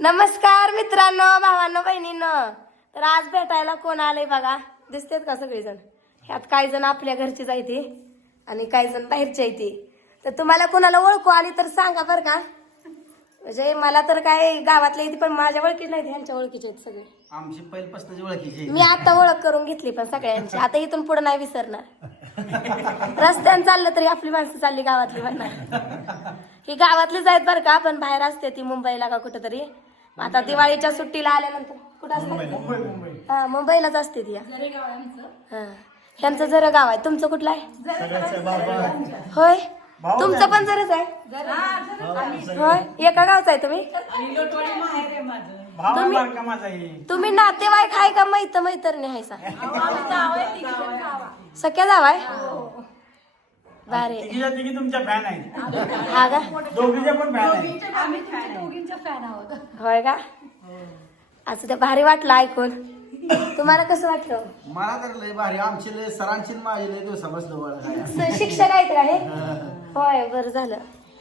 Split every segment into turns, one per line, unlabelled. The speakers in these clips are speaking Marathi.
नमस्कार मित्रांनो भावांनो बहिणींनो. तर आज भेटायला कोण आलंय बघा? दिसतेत का सगळेजण? ह्यात काही जण आपल्या घरची जायते आणि काही जण बाहेरची येते तर तुम्हाला कोणाला ओळखू आली तर सांगा बरं का? म्हणजे मला तर काय गावातल्या येते पण माझ्या ओळखीच नाही ह्यांच्या ओळखीचे आहेत सगळे.
आमची पहिल्यापासून ओळखीची
मी आता ओळख करून घेतली पण सगळ्यांची. आता इथून पुढे नाही विसरणार. रस्त्याने चाललं तरी आपली माणसं चालली गावातली म्हणणार. ही गावातलीच आहेत बरं का पण बाहेर असते ती मुंबईला का कुठं तरी आता दिवाळीच्या सुट्टीला आल्यानंतर कुठं असते? हा मुंबईलाच असते ती. हा. त्यांचं जरा गाव आहे. तुमचं कुठलं आहे? होय? तुमचं पण जरच आहे? होय? एका गावचं आहे तुम्ही? तुम्ही-
बारका माझा आहे.
तुम्ही नातेवाईक आहे का मैत मैत्रिणी आहे सा? सख्या जाव आहे बारे
तिघीच्या तिघी तुमच्या फॅन आहेत.
हा का?
दोघीच्या पण फॅन आहेत.
होय का? असं ते भारी वाटलं ऐकून. तुम्हाला कसं वाटलं?
मला तर लय भारी. आमचे लय सरांची आणि माझे लय दिवसा.
स- शिक्षक आहेत का हे? होय बरं झालं.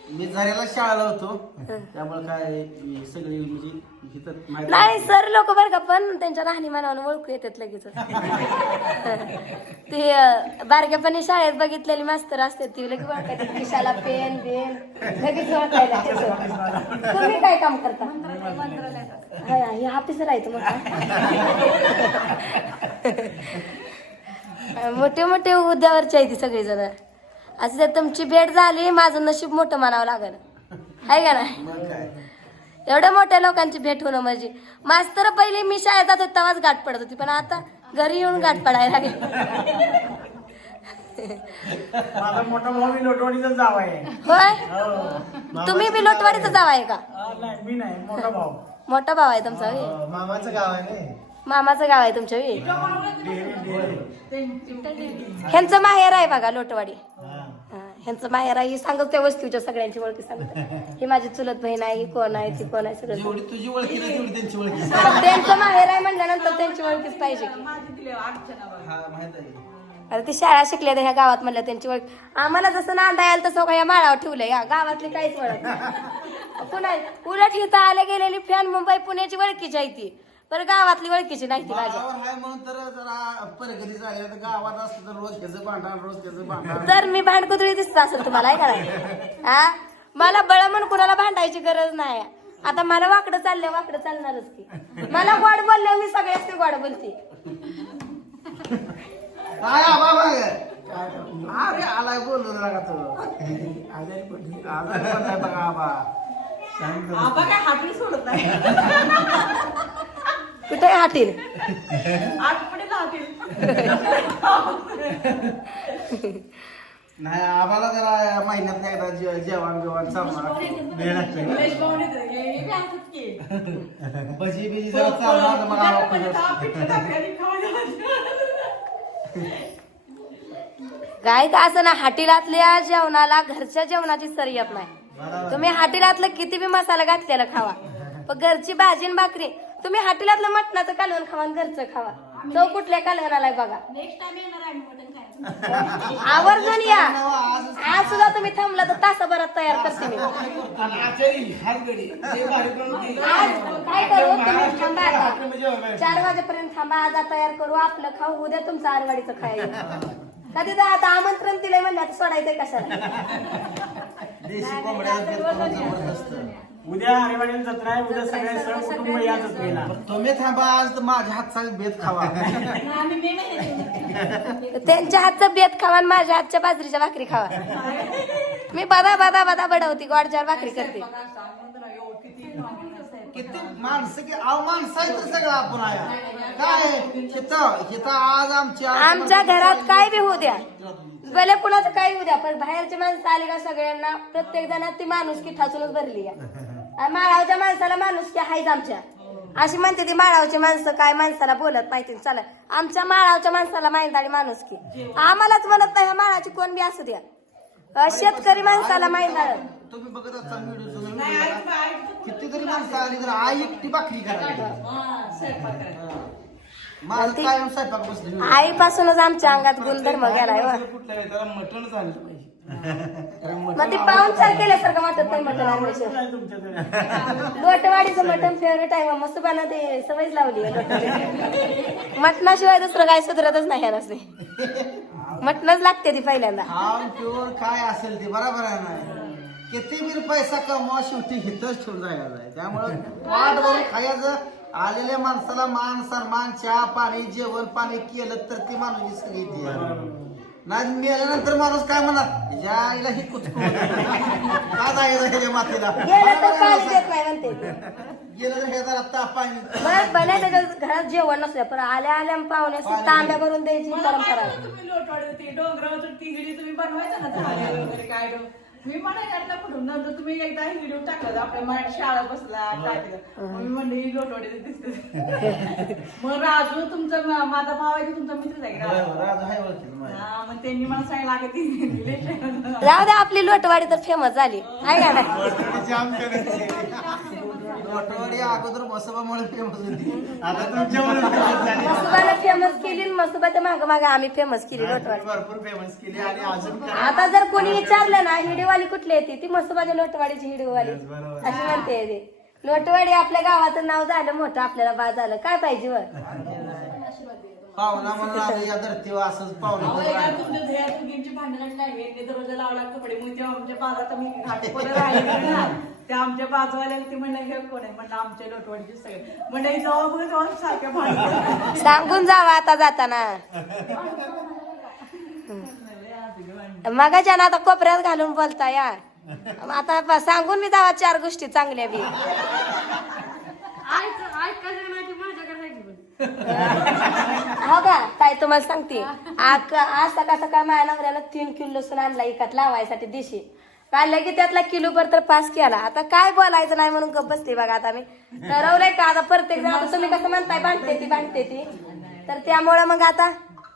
मी झऱ्याला शाळेला होतो. त्यामुळे काय सगळी म्हणजे इथं माहिती
नाही सर लोक बरं का पण त्यांच्या राहणीमानावर ओळखू येतात लगेच. ते अं, बारक्यापणी शाळेत बघितलेली मास्तर असते ती लगेच ओळखायची. खिशाला पेन बेन लगेच ओळखायला त्याचं. तुम्ही काय काम करता? हा, हे ऑफिसर आहेत मग मोठे मोठे उद्यावरचे आहे ती सगळेजण. असं जर तुमची भेट झाली माझं नशीब मोठं म्हणावं लागेल. आहे का नाही? एवढ्या मोठ्या लोकांची भेट होणं म्हणजे. मास्तर पहिले मी शाळेत जात होते तेव्हाच गाठ पडत होती पण आता घरी येऊन गाठ पडायला होय?
हो.
तुम्ही बी लोटवाडीचं जाव आहे का?
मोठा भाऊ.
आहे तुमचा?
अं, मामाचं गाव आहे
मामाचं गाव आहे तुमच्या ह्यांचं माहेर आहे बघा लोटवाडी. हा, ह्यांचं माहेर आहे. ही सांगत त्या वस्तूच्या सगळ्यांची ओळखी सांगत ही माझी चुलत बहीण आहे ही कोण आहे ती कोण आहे सगळं
जेवढी तुझी ओळखी नाही तेवढी त्यांची ओळखी
सांगत. त्यांचं माहेर आहे म्हणल्यानंतर त्यांची ओळखीच पाहिजे. की
हा माहीत आहे.
अरे ती शाळा शिकल्या ह्या गावात म्हणलं त्यांची ओळख. आम्हाला जसं नांदा याल तसं काही माळावर ठेवलं या गावातली काहीच ओळख नाही. पुन्हा उलट इथं आल्या गेलेली फॅन मुंबई पुण्याची ओळखीची आहे ती. पण गावातली ओळखीची नाही ती माझ्या
म्हणून तर जरा परगती झाली. आता गावात असतं तर रोज ह्याचं भांडण रोज त्याचं भांडण.
तर मी भांडकुदळी दिसत असेल तुम्हाला आहे का नाही? हा? मला बळ म्हणून कुणाला भांडायची गरज नाही. आता मला वाकडं चाललं वाकडं चालणारच की. मला गोड बोललं मी सगळ्याच ते गोड बोलते.
काय आबा बघ अरे आलाय बोललो जरा तो? आजारी पडली आजारी पडलाय बघा आबा.
आबा काय हातरी सोडत नाही.
कुठे हाटील
राहतील
नाही आम्हाला जरा महिन्यात एकदा जे- जेवण बिवण चालणार वेळ
हे- हे.
भजी बिजी जरा मग
म्हणजे
काय का असं ना हाटीलातल्या जेवणाला घरच्या जेवणाची सर येत नाही तुम्ही हाटीलातलं किती बी मसाला घातलेला खावा पण घरची भाजी आणि भाकरी तुम्ही हाटीलातलं मटणाचं कालवण खावा आणि घरचं खावा. चव कुठल्या कालवणाला बघा. आवर्जून या. आज सुद्धा तुम्ही थांबला तर तासाभरात तयार करते मी.
आणि आचारी हातगडी ते भारी बनवते.
आज काय करू? तुम्ही थांबा आता. चार वाजेपर्यंत थांबा. आज आता तयार करू. आपलं खाऊ. उद्या तुमचं आरवाडीचं खायला. कधी तर आता आमंत्रण दिलंय म्हणलं आता सोडायचंय कशाला?
देशी जबरदस्त.
उद्या हरिवाडीला जत्रा आहे उद्या सगळे सण कुटुंब या जत्रेला
पण तुम्ही थांबा आज तर माझ्या हातचा बेत खावा.
त्यांच्या हातचं बेत खावा आणि माझ्या हातच्या बाजरीच्या भाकरी खावा. मी बदा बदा बदा बडवती गोडच्यावर भाकरी करते.
किती माणसं की अहो सगळं आपण आहे. काय हिथं हिथं आज आमच्या
आमच्या घरात काय बी होऊ द्या. भले कुणाचं काय होऊ द्या पण बाहेरची माणसं आली का सगळ्यांना प्रत्येक जण ती माणूस की ठासूनच भरली आहे. माळावच्या माणसाला माणूस की आहेच आमच्या. अशी म्हणते ती माळावची माणसं काय माणसाला बोलत नाही ती चालत. आमच्या माळावच्या माणसाला माहिती माणूस की. आम्हालाच म्हणत नाही ह्या माळाची कोण बी असू द्या. शेतकरी माणसाला माहिती
तुम्ही बघत असता व्हिडिओ कितीतरी माणसं आली तर आई एकटी भाकरी करायची कायम स्वयंपाक बसली
आईपासूनच आमच्या अंगात गुणधर्म गेलाय हो.
कुठल्या त्याला मटणच आणलं पाहिजे.
मग ते केल्यासारखं वाटत नाही मटण आणल्याशिवाय
नाही तुमच्याकडे.
लोटवाडीचं मटण फेवरेट आहे मग मस्तुबाना ते सवयच लावली आहे. मटणाशिवाय दुसरं काय सुधरतच नाही ह्याला ते मटणच लागते ती पहिल्यांदा.
खाऊन पिऊन काय असेल ते बरोबर आहे ना. किती बी पैसा कमवा शेवटी हिथच ठेवून जायला त्यामुळं वाट बघून खायचं आलेल्या माणसाला मान सन्मान चहा पाणी जेवण पाणी केलं तर ती माणूस सगळी ती नाही मेल्यानंतर माणूस काय म्हणणार? ज्या आईला ही कुचकू का जायचं ह्याच्या मातीला?
गेलं तर पाणी देत नाही म्हणते ते.
गेलं तर हे जरा ताप पाणी.
बरं भले त्याच्या घरात जेवण नसलं पण आल्या आल्या पाहुण्यास तांब्या भरून द्यायची
मला
परंपरा
माहिती
आहे.
होतं तुम्ही लोटवाडी होती डोंगरावर तिघडी तुम्ही बनवायचा ना वगैरे काय डो- मी म्हणायला कुठून नंतर तुम्ही एकदा व्हिडिओ टाकला आपल्या मराठी शाळा बसला काय केलं? मग मी म्हणले ही लोटवाडी दिसते. मग राजू तुमचा मा- माझा भाव आहे की तुमचा मित्र आहे का? राजू?
माझ्या.
हा, मग त्यांनी मला सांगितलं अगं ती relation.
जाऊ दे आपली लोटवाडी तर फेमस झाली. आहे का नाही?
लोटवाडी अगोदर बसबामुळे फेमस होती.
आता
मसुबाला फेमस केली आणि मसुबाच्या माग माग आम्ही फेमस केली लोटवाडी.
भरपूर फेमस केली आणि अजून
आता जर कोणी विचारलं ना हिडीवाली कुठली येते ती? मसुबाच्या लोटवाडीची हिडीवाली
Yes, बरोबर.
अशी म्हणते ती. लोटवाडी आपल्या गावाचं नाव झालं मोठं आपल्याला बा झालं. काय पाहिजे वर?
पाहुणा म्हणून आम्ही या धर्तीवर असंच पाहुणा.
अहो,
म्हणून
एका
राहिलो.
तुमच्या ध्येया तुमची भांडण नाही? लावला कपडे मग तेव्हा आमच्या बाजारात मी घाटपुढे राहिले ना. त्या आमच्या बाजूवाल्या ते म्हणलं हे कोण आहे? म्हणलं आमच्या लोटवाडीचे सगळे. म्हणलं हे जाऊ बघ जाऊन सारख्या भांडण.
सांगून जावा आता जाताना. मगाच्या ना आता कोपऱ्यात घालून बोलता या. आता सांगून मी जावा चार गोष्टी चांगल्या बी. हो का? ताई तुम्हाला सांगते. आज सकाळ सकाळ माझ्या नवऱ्यानं तीन किलो लसूण आणला इकत लावायसाठी दिशी. काढलं की त्यातला किलो भर तर पास केला. आता काय बोलायचं नाही म्हणून गप्प बसते बघा आता मी. ठरवलंय का? आता प्रत्येक जण तुम्ही कसं म्हणताय भांडते ती भांडते ती. तर त्यामुळं मग आता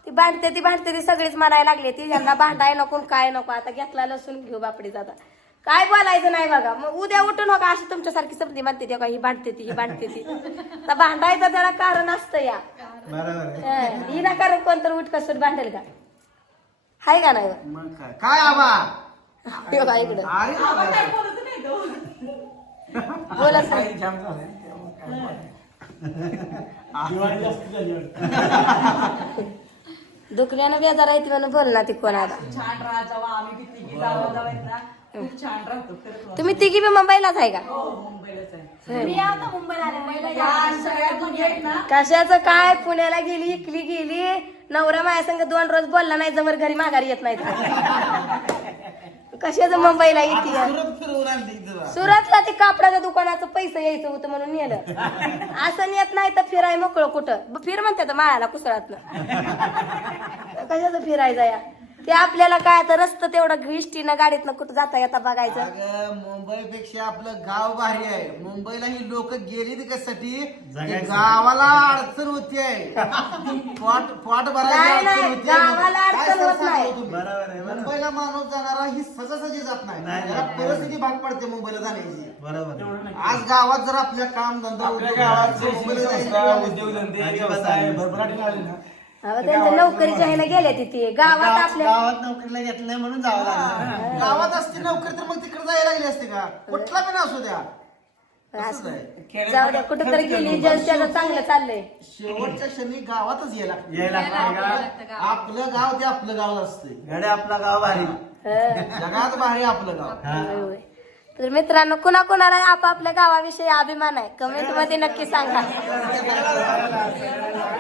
ती भांडते ती भांडते ती सगळीच म्हणायला लागली. ती यांना भांडाय नको काय नको आता घेतला लसूण घेऊ बापडीत आता. काय बोलायचं नाही बघा. मग उद्या उठून नका अशी तुमच्यासारखी समधी म्हणते ती का ही भांडते ती ही भांडते ती. तर भांडायचं जरा कारण असतं या.
बरोबर
हं, ही ना कारण कोणतर उठ कसून भांडेल का? हाय का नाही
मग काय? काय आबा?
हे बघा इकडं.
अरे
आम्हाला काय बोलत नाही तो
बोला सांग.
काही जाम झालंय.
दिवाळी जास्त झाली वाटतं.
दुखण्यानं बेजार येते म्हणून बोल ना ती कोण आता
छान राहत जावा आम्ही किती की जावा जावा आहेत ना खूप छान राहतो खरंच
तुम्ही तिघी बी मुंबईलाच आहे का?
हो मुंबईलाच आहे. या ना?
कशाचं काय? पुण्याला गेली इकली गेली. नवरा माझ्या संग दोन रोज बोलला नाही जमर घरी माघारी येत नाही. कशाचं मुंबईला येते
फिरवून आणली.
सुरतला ते कापडाच्या दुकानाचं पैसे यायचं होतं म्हणून नेलं. असं नेत नाही तर फिराय मोकळं कुठं? ब- फिर म्हणते माळाला कुसळातलं कशाचं फिरायचं या? ते आपल्याला काय तर रस्त तेवढं इष्टीनं गाडीतनं कुठं जाता येता बघायचं
अगं मुंबईपेक्षा आपलं गाव भारी आहे मुंबईला ही लोक गेली कशासाठी. गावाला अडचण होती आहे पोट पोट भरायला
नाही,
अडचण
नाही,
होती
गावाला
काय
अडचण
सर
होत
सांगू
नाही.
तुम्ही?
बरोबर आहे, बरोबर.
मुंबईला माणूस जाणारा ही सहजासहजी जात नाही
नाही,
त्याला
नाही,
परिस्थिती भाग पडते मुंबईला जाण्याची
बरोबर.
आज गावात जर आपल्या काम धंदा
आपल्या गावात शैक्षणिक संस्था. उद्योगधंदे व्यवसाय भरभराटी लागली ना
अहो, त्यांच्या नोकरीच्या ह्याला गेले तिथे. गावात
गाव-
आपल्या
गावात नोकरीला घेतलं नाही म्हणून जावं लागलं.
गावात असते नोकरी तर मग तिकडे जायला लागली असते का? कुठला पण असू द्या.
असं.
आहे.
जाऊ द्या कुठं तर गेली जल त्याचं चांगलं चाललंय.
शेवटच्या क्षणी गावातच यायला
यायला लागतं का?
आपलं गाव ते आपलं गाव असते.
गडे आपला गाव भारी.
हं.
जगात भारी आपलं गाव.
हा.
होय, होय. तर मित्रांनो कुणा कुणाला आपापल्या गावाविषयी अभिमान आहे? कमेंटमध्ये नक्की सांगा.